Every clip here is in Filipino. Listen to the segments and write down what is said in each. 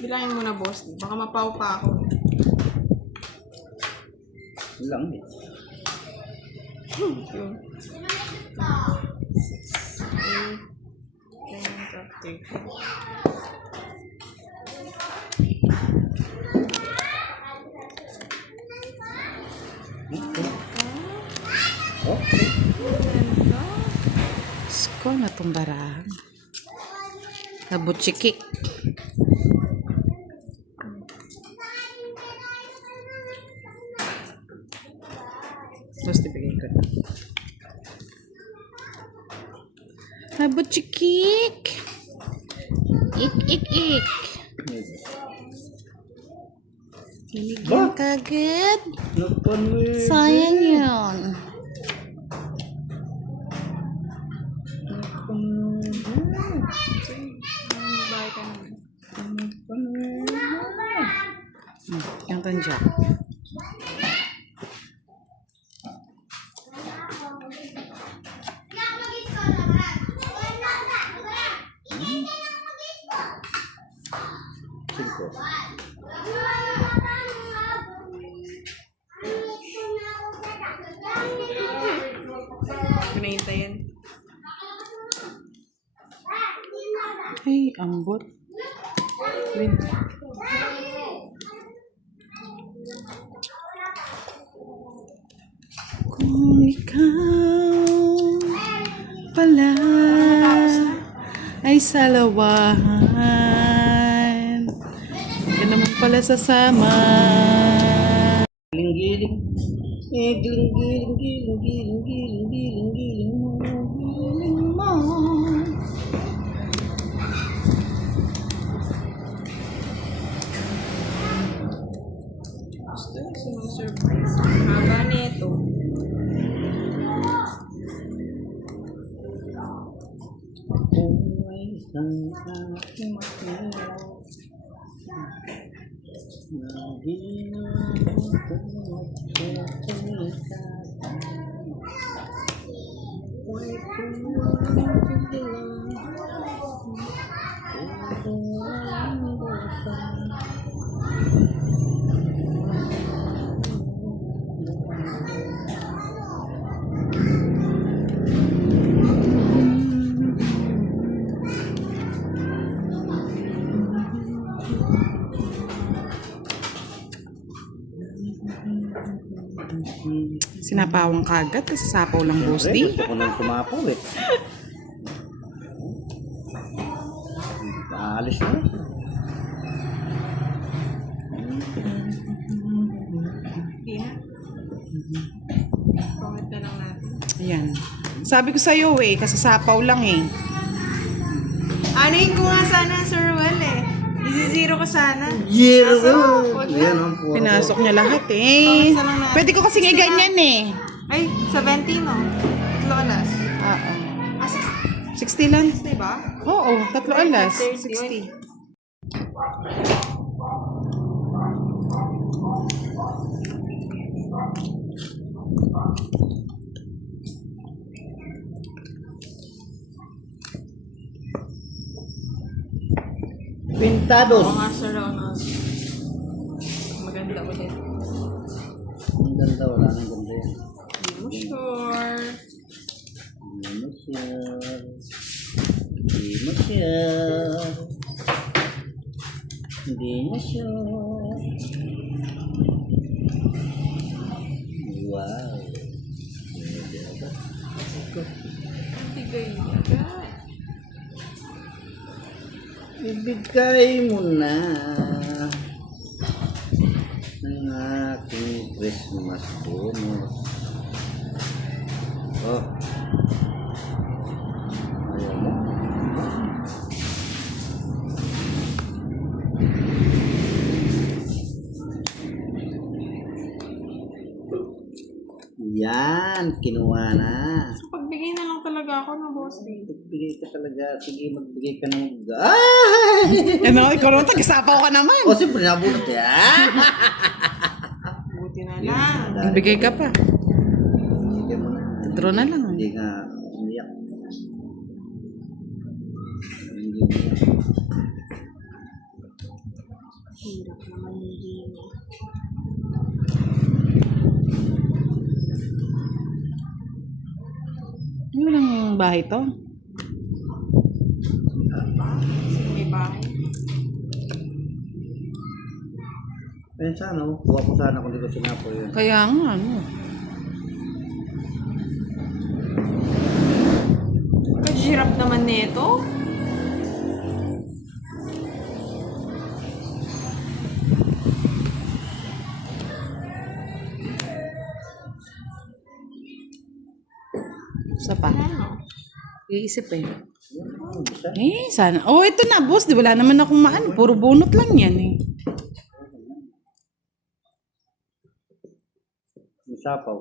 Bilangin mo na, boss. Baka mapaw pa ako. Lang eh. Yun. 6, 8, 9, 10. Okay. Sko na itong barahan. Nabutsikik. Tapos tibigay ko na. Nabutsikik. Ik, ik, ik. Binigyan kagad. Sayang yun. Yang tanjak. Pinahintayin. Ay, ambot. Win. Kung ikaw pala ay salawahan, ka naman pala sasama. Giling-giling. Giling-giling, giling-giling, giling-giling, giling mo, giling mo. Gusto yung sinusurprise. Haba nito. Buhay ng aking mahirap. Sinapawang kagat kasi sapaw lang, boss di. Gusto ko nang sumapaw eh. Aalis na. Hindi na. Comment na lang natin. Ayan. Sabi ko sa'yo eh, kasi sapaw lang eh. Anayin ko nga sana, Sir Well eh. Isi-zero ko sana. Yeah, Wag na. yan ang puro. Pinasok niya lahat eh. Isa lang natin. Pwede ko kasi ganyan eh. Ay, 70 no? Tatlo alas. Oo. Ah, 60 lang. 60 ba? Oo, 3 alas. 30. 60. Pintados. Oo nga, Sir Ronald. Maganda ulit. Ang ganda, wala nang ganda yan. Hindi mo sure. Hindi mo sure. Hindi mo sure. Hindi mo sure. Wow. Bigay agad. Ibigay mo na ang aking Christmas bonus. Oh. Ayaw mo? Yan, kinuha na. Pagbigay na lang talaga talaga ako ng boss D. Magbigay ka talaga. Sige, magbigay ka ng... Ay! Ano, ikaw naman, tagisapaw ka naman. O, siyempre, nabunot eh. Buti na lang. Nagbigay ka pa. Sige mo na. Draw na lang. Hindi nga umiyak. Hindi umiyak. Hirap naman hindi mo. Ano lang bahay to? May bahay. Ayun sana, oh. Kuha ko sana kung di ko sinapo yun. Kaya nga, ano. Kajirap naman nito. Isa pa. Ano? Iisip eh. Ano, bisa? Sana. Oh, ito na, boss. Di wala naman akong maano. Puro bunot lang yan eh. Masapaw.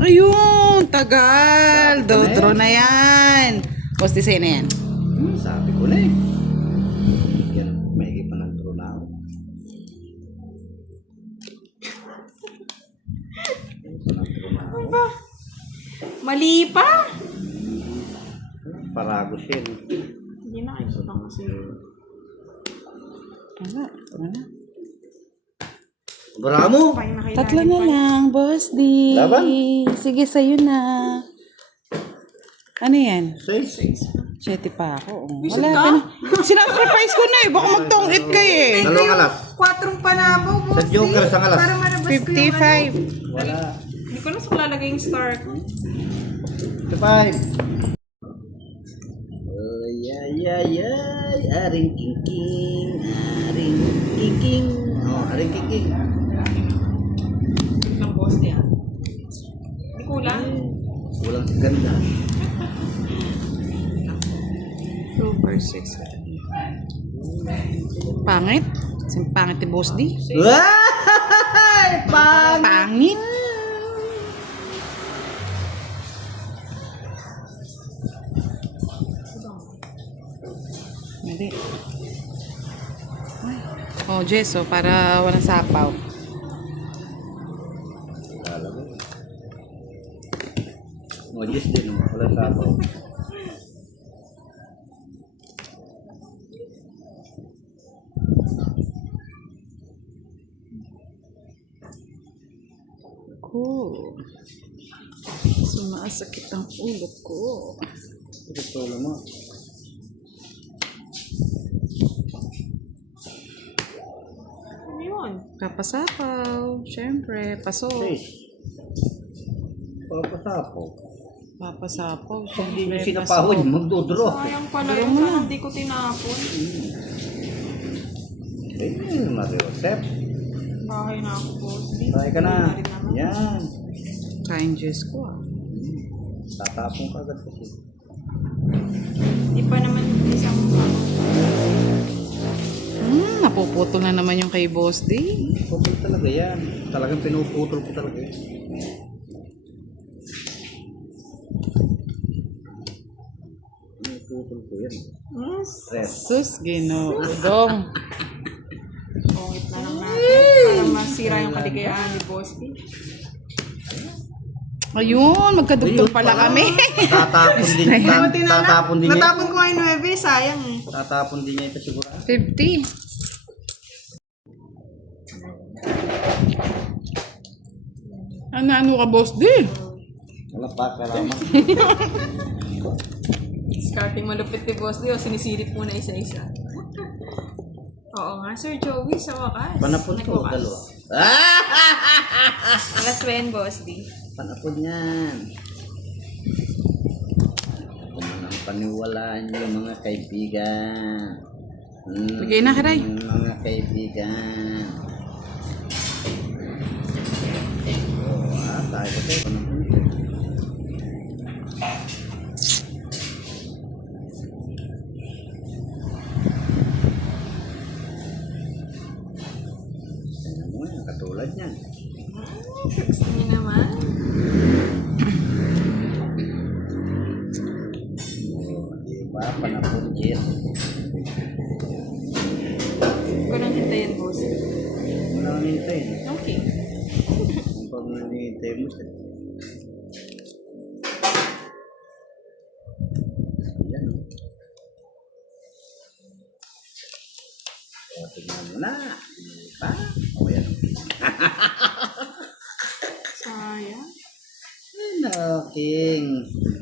Ayun, tagal. Dodro na yan. Boss, di sa'yo na yan. Sabi ko na eh. Yan, may pa ng draw na ako. May pa ng draw na ako. Ba? Mali pa. Paragos yan. Hindi na kayo sutang kasi. Wala, wala. Bramo! Payo na kayo Tatlo na lang, boss di. Laban? Sige, sa'yo na. Ano yan? 6. 7 pa ako. Oh. Isip Wala ka? ka na. Sinasacrifice ko na eh. Baka magtong-it ka eh. Dalawang alas. 4 panabaw, boss. Sa Joker sa alas. Para marabas ko yung 55. Wala. Hindi ko na sa lalagay yung star ko. 5. Ay, ay, ay, ay. Aring king. Aring king. Oh, aring king. Ng boss niya. Hindi kulang. Walang ganda. 2 versus 6. Pangit? Kasing pangit ni boss di. Ay! Pang! Pangit? Hindi. Ay. Oh, Jess, oh, para walang sapaw. Oh, just din. Wala sabaw. Ko. Sumasakit ang ulo ko. Ito lang mo. Ano yun? Papasapaw. Siyempre, paso. 6. Papasapo. Papasapaw. Hindi nyo Siyempre, sinapahod, paso. magdodro. Sayang pala Draw yun. mo na. Sana hindi ko tinapon. Eh, Mario Sep. Bahay na ako, boss. Try ka na. Wala rin naman. Yan. Kain Jess ko ah. Tatapong ka agad kasi. Hindi pa naman isang Napuputol na naman yung kay boss di. Putol talaga yan. Talagang pinuputol ko talaga yan. Pinuputol ko yan. Stress. Sus, ginoodong. Pungit na lang natin. Para masira yung kaligayahan ni Boss D. Ayun, magkadugtong pala kami. Tatapon din. Tatapon din niya. Natapon ko ay 9, sayang eh. Tatapon din niya ito siguro. 50. Ano ka boss di? Wala pa, kalaman. Discarding malupit ni Boss D o sinisilip muna isa-isa. Oo nga, Sir Joey, sa wakas. Panapon ko, Nagwakas. dalawa. Alas when, Boss D? Panapon yan. Kung anong paniwalaan niyo mga kaibigan. Bigay na, Karay. Mga kaibigan. Oh, tayo kasi panapon ito. pa na po, Jess. Huwag ko nang hintayin, boss. Wala nang hintayin. Okay. Kung pag nanihintay mo siya. Ayan. O, tignan mo na. Diba? O, yan. Sayang. Hello, King.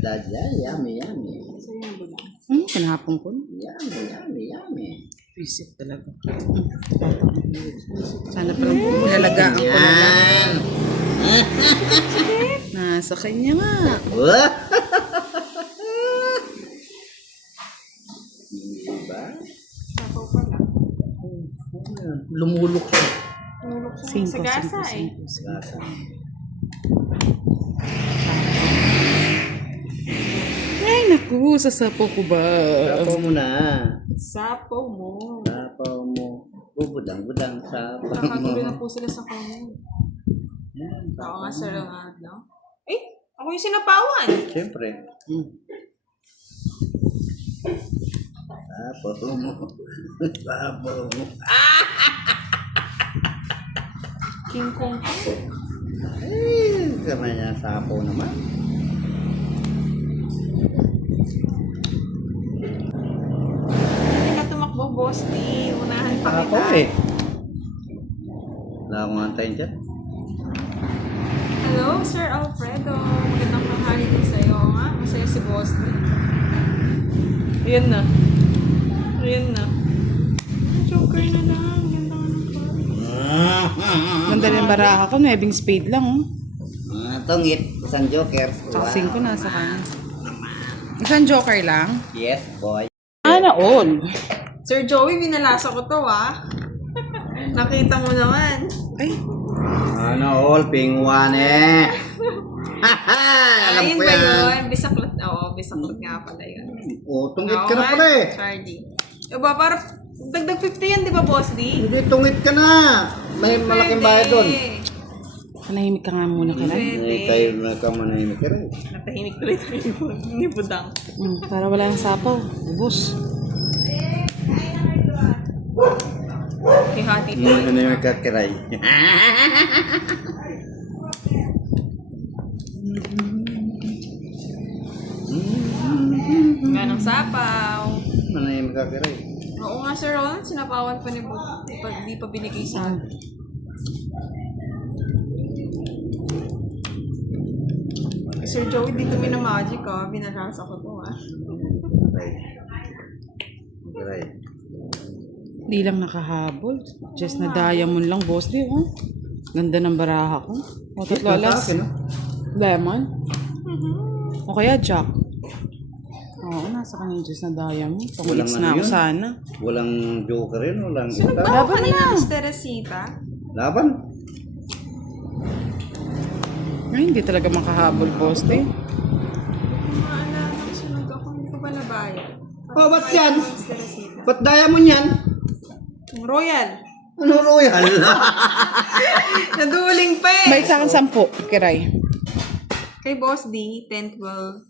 Dadya, yummy, yummy. Sayang ba lang? Kinahapon ko. Yummy, yummy, yummy. Visit talaga. Sana pala lalagaan ko na lang. Yan. Nasa kanya nga. Wah! Diba? Sapaw pala. Lumulok siya. Tulog sa Cinco, gasa cinco, eh. cinco. Gasa. Ay, naku, sasapo ko ba? Sapaw mo na. Sapaw mo. Sapaw mo. Bubudang-budang sapaw mo. Nakakatuloy na po sila sa comment. Yan, Oo sapaw nga, mo. sir, lang no? Eh, ako yung sinapawan. Siyempre. Sapaw mo. Sapaw mo. King Kong. Eh, kamay niya sapaw naman. Hindi ka tumakbo, boss. Di, unahan pa kita. Sapaw eh. Wala akong antayin dyan. Hello, Sir Alfredo. Magandang tanghali din sa'yo. Oo nga, masaya si boss. Ayan na. Ayan na. Joker na lang. Ganda nga ng card. Ganda rin baraha ko, nuebing spade lang, oh. Tungit. Isang joker. Tsaka 5 nasa kanya. Isang joker lang? Yes, boy. Sana all. Sir Joey, binalasa ko to, ah. Nakita mo naman. Ay, Ano all, pingwan eh. Alam Ayun ko ba yan. yun? Bisaklot. Oo, bisaklot nga pala yun. O, tungit Oo ka na nga, pala eh. Charlie. Diba, para dagdag 50 yan, di ba, boss D? Hindi, tungit ka na. May malaking bayad doon. panahimik ka nga muna ka lang. Pwede. Tayo na ka manahimik ka rin. Natahimik tuloy tayo ni Budang. Para wala ng sapaw. Ubus. Kay Hati po. Ano yung kakiray? Nga ng sapaw. Manahimik kakiray. Oo nga, Sir Roland, sinapawan pa ni Budang. Di pa binigay sa akin. Sir Joey, dito may na magic, ah. Binalasa ko to, ah. Kakiray. Di lang nakahabol. Just na diamond lang, boss. Di, oh. Ganda ng baraha ko. O, Ito tatlo sa alas. akin, no? Lemon. O kaya jack. Oo, nasa kanya yung just na diamond. Walang Pang-hits ano na ako yun? sana. Walang joker yun, walang Sino kita. ba Laban kanina, na. Miss Teresita? Laban. Ay, hindi talaga makahabol, boss. Di. Maalala ko, sunod ako. Hindi ko ba nabayad? Oh, ba't yan? Miss Teresita. Ba't diamond yan? Royal. Ano royal? Naduling pa eh. Balik sa akin 10, kiray. Kay Boss D, 10, 12,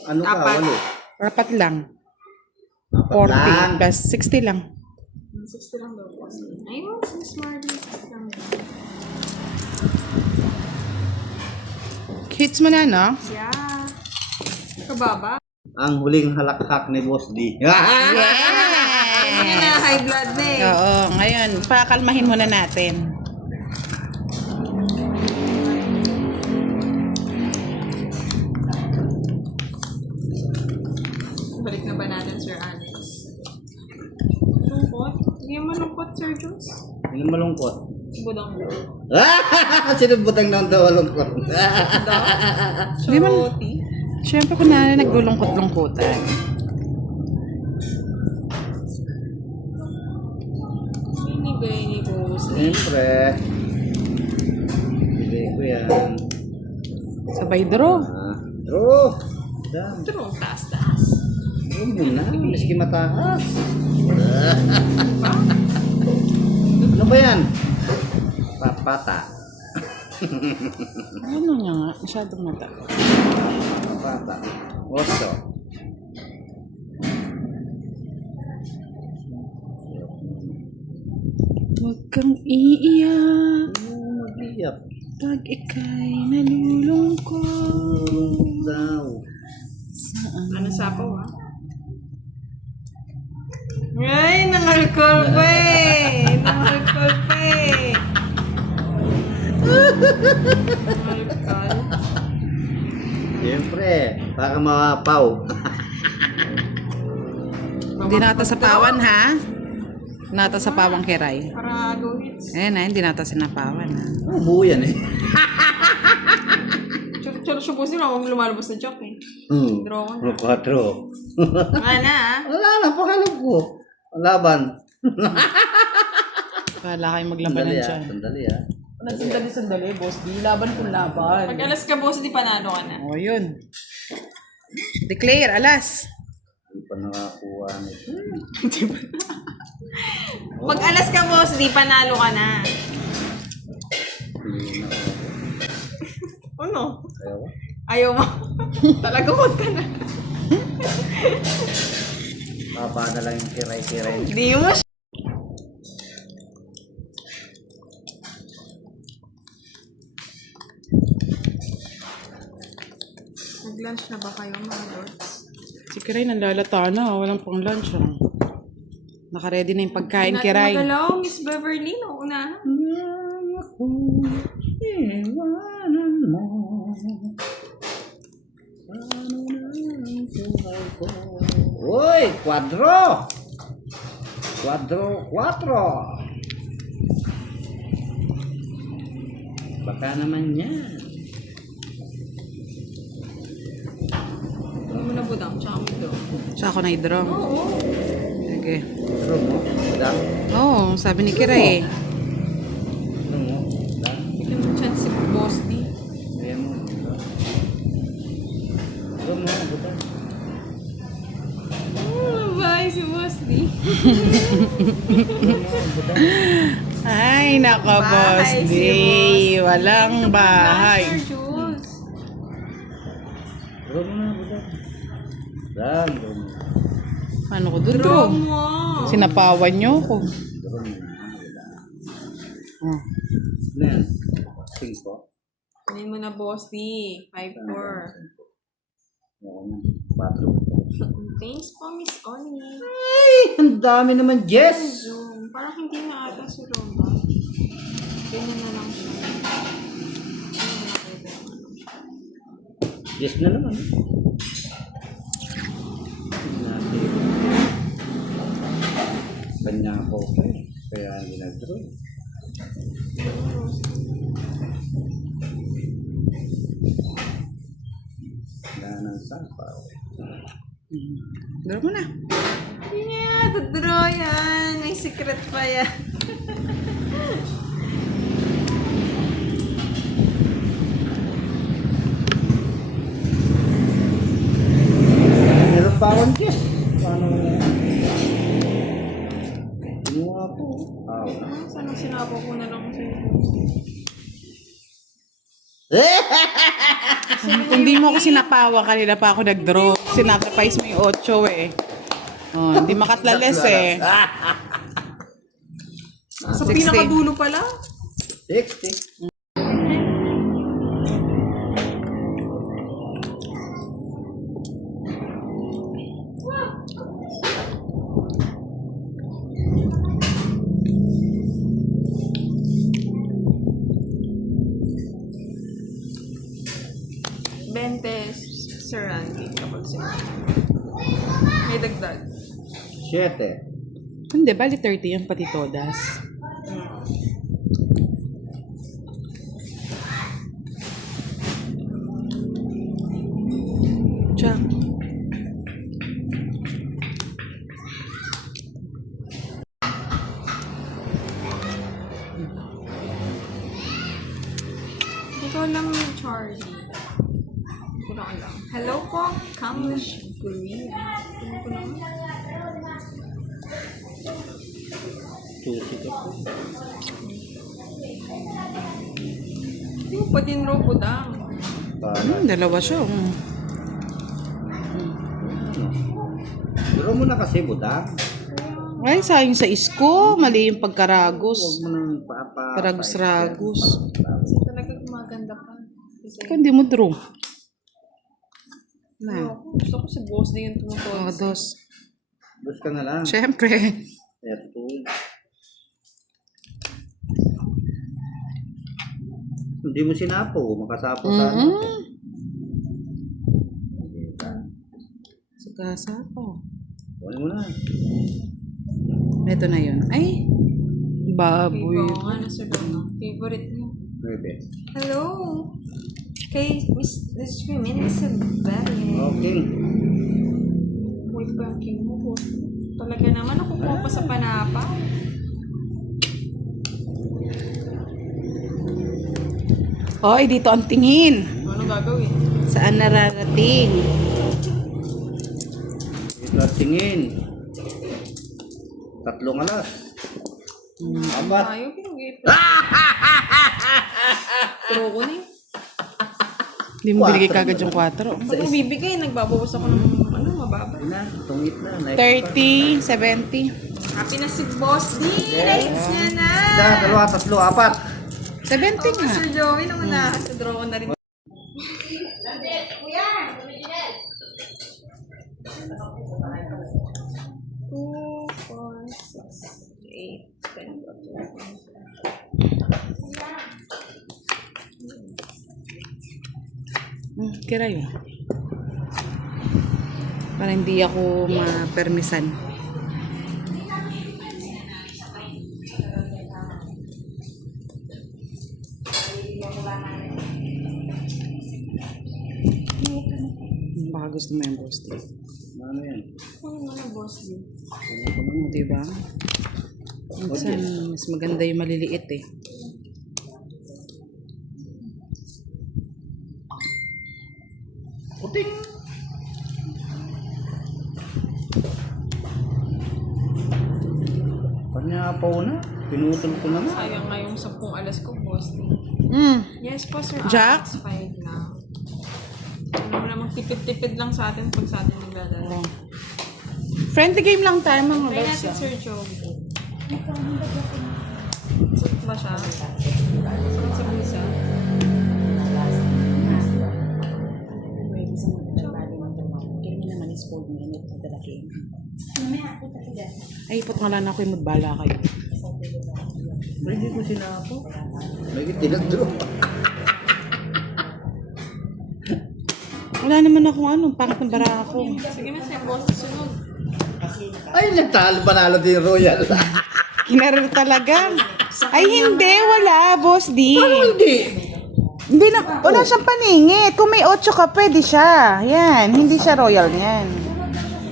8. Ano ka? Walo? Rapat lang. Apat lang. 40 plus 60 lang. 60 lang daw, Boss D. Ayun, si Miss Marley. 60 lang daw. Hits mo na, no? Yeah. Kababa. Ang huling halakhak ni Boss D. Kanya na, high blood na eh. Oo, ngayon, pakalmahin muna natin. Balik na ba natin, Sir Alex? Malungkot? Hindi yung malungkot, Sir Jules. Ano malungkot? Budang mo. Sino butang nang daw malungkot? Di man- Choroti. Siyempre, kunwari naglulungkot-lungkutan. Binigay ni Boss D. Siyempre. Bigay ko yan. Sabay draw. Oh! Dam. True, taas-taas. Ano muna? Miski mataas. Ano ba yan? Papata. Ano nga nga? Masyadong mata. Papata. Oso. kang iiyak Mag-iyak. pag ika'y nalulungkot. Daw. Ano sapaw, ha? Ay, nangalkol pa eh! Nangalkol pa eh! Nangalkol. Siyempre, para mapaw. Hindi nata sa pawan, ha? Nata sa pawang kiray. Para go hits. Ayan na, hindi nata sinapawan, ha? Oh, buo yan eh. Tsura siya po sila kung lumalabas na joke eh. Draw ko na. 4. Nga na, ha? Wala na, pakalog ko. Laban. Kala kayo maglabanan dyan. Sandali ah. Sandali, boss. Di laban kung laban. Pag alas ka, boss, di panalo ka na. O, yun. Declare, alas. Hindi pa nakakuha nito. Pag alas ka, boss, di panalo ka na. Hindi na ako. Ano? Ayaw ko. Ayaw mo. Talaga huwag ka na. Baba na lang yung kiray-kiray. Di mo siya. Nag-lunch na ba kayo, mga lords? Si Kiray nanlalata na. Walang pang lunch, ah. Nakaready na yung pagkain, Kiray. Magalaw, Miss Beverly, nauna. Iwanan mo. Paano na ang buhay ko? Uy! 4! 4! Baka naman yan. Ano mo na budang, tsaka mo daw. Siya ako na i-draw. Oo. Sige. Ano mo? Dang? Oo, sabi ni Kiray. Ano mo? Dang? Bigyan mo chance si Boss D. Ayan mo. Ano mo? Budang? Bye, si Boss D. Ay, naka, boss. Bahay si Di. Boss. Walang bahay. Master Juice. Ano mo na? Budang? Dang? Ano mo? Paano ko doon, Draw draw? mo. Sinapawan niyo ko. Ano Oh. yan? 5? Kunin mo na, Boss D. 5-4. Oo na. 4. Thanks po, Miss Oni. Ay! Ang dami naman, Jess! Zoom. Parang hindi na ata si Roma. Ganyan na lang siya. Ano ba nakita yung ano? Jess na naman. Kanya ako kaya hindi nag-draw. Wala nang sapaw. Draw mo na. Yeah, draw yan. May secret pa yan. Meron pa akong Jess. Paano? Kinuha po. Aw. Sana sinapo ko na lang sa'yo. Kung di mo ako sinapawan, kanina pa ako nag-draw. Sinacrifice mo yung 8 eh. Oh, hindi makatlales eh. Sa 60. pinakadulo pala. 60. Bentes, Sir Randy, kapag sila. May dagdag. 7. Hindi, bali 30 yan pati todas. Jack. Ikaw lang yung Charlie. Wala ka lang. Hello po, Kamish Korea. Tingnan ko lang. Susi ka po. Hindi ko pa din raw budang. Para. Dalawa siya. Draw mo na kasi, budang. Ay, sayang sa isko. Mali yung pagkaragos. Huwag mo nang papa. Ragos-ragos. Kasi talaga gumaganda pa. Kasi Ikaw hindi mo draw. Na. ayoko. Gusto ko si boss din yung Oh, tumutulong. dos. Bus ka na lang. Siyempre. Ito. Hindi mo sinapo. Makasapo sana. Sagasa pa. Kunin mo na. Ito na yun. Ay! Baboy. Oo nga, nasa doon. Favorite niya. Pwede. Hello! Kay Miss Women is a very Okay. Wait pa ang king mo. Talaga naman ako pa sa panapa. Hoy, dito ang tingin. Ano gagawin? Saan nararating? Ito at tingin. 3 alas. 4. Ayaw, pinag-iipon. Turo ko na yun. Hindi mo binigay kagad yung 4. Pag mo bibigay, nagbabawas ako ng mababa. Na, tungit na. Next 30, 70. Happy na si Boss D! Rates niya na! pa. 2, 3, 4. 70 Okay, nga. Sir Joey, nung na sa draw ko na rin. Two, 4, 6, 8, 10, 11. Kira yun. Para hindi ako mapermisan. Baka gusto mo yung boss din. Ano yan? Ano na Boss D? Diba? Minsan, mas maganda yung maliliit eh. Puting. Kanya pa na. Pinutol ko na nga. Sayang nga yung 10 alas ko, Boss D. Yes po, Sir Jack? Alex, 5 na. Ano mo namang tipid-tipid lang sa atin pag sa atin naglalaro. Oh. Friendly game lang tayo mga Try lods. natin, Sir Joey. Sakit ba siya? Sakit sa bulsa? Ay, ipot nga lang ako yung magbala kayo. Hindi ko sinapo. May tinagdro. Wala naman akong ano, pangit ng bara ako. Sige na, Sir Boss, sunod. Ay, nagtalo panalo din yung Royal. Kinarir talaga. Ay, hindi. Wala, boss D. Hindi. Hindi na, wala siyang paningit. Kung may 8 ka, pwede siya. Yan, hindi siya royal yan.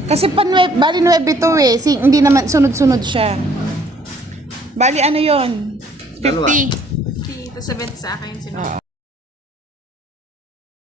Kasi bali 9 to eh. Hindi naman, sunod-sunod siya. Bali ano yon? 50. Ito 7 sa akin, sunod.